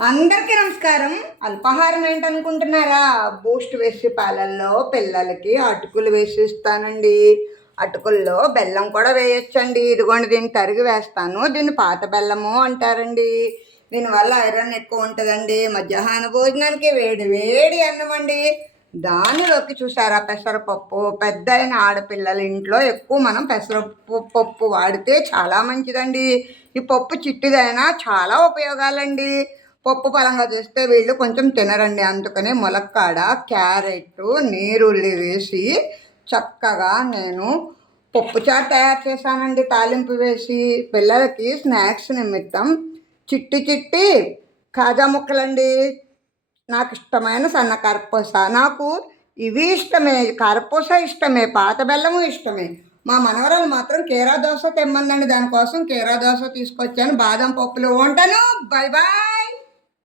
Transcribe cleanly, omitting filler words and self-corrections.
అందరికీ నమస్కారం. అల్పాహారం ఏంటనుకుంటున్నారా? బూస్ట్ వేసి పాలల్లో పిల్లలకి అటుకులు వేసి ఇస్తానండి. అటుకుల్లో బెల్లం కూడా వేయొచ్చండి. ఇదిగోండి, దీన్ని తరిగి వేస్తాను. దీన్ని పాత బెల్లము అంటారండి. దీనివల్ల ఐరన్ ఎక్కువ ఉంటుందండి. మధ్యాహ్న భోజనానికి వేడి వేడి అన్నం అండి. దానిలోకి చూసారా పెసరపప్పు. పెద్ద అయిన ఆడపిల్లల ఇంట్లో ఎక్కువ మనం పెసరపప్పు వాడితే చాలా మంచిదండి. ఈ పప్పు చిట్టిదైనా చాలా ఉపయోగాలండి. పప్పు పరంగా చేస్తే వీళ్ళు కొంచెం తినరండి. అందుకని ములక్కాడ, క్యారెట్, నీరుల్లి వేసి చక్కగా నేను పప్పుచారు తయారు చేశానండి. తాలింపు వేసి పిల్లలకి స్నాక్స్ నిమిత్తం చిట్టి చిట్టి కాజా ముక్కలండి. నాకు ఇష్టమైన సన్న కరపూస. నాకు ఇవి ఇష్టమే, కరపూస ఇష్టమే, పాత బెల్లము ఇష్టమే. మా మనవరాలు మాత్రం కీరా దోశ తెమ్మందండి. దానికోసం కీరా దోశ తీసుకొచ్చాను. బాదం పప్పులు ఉంటాను. Bye bye.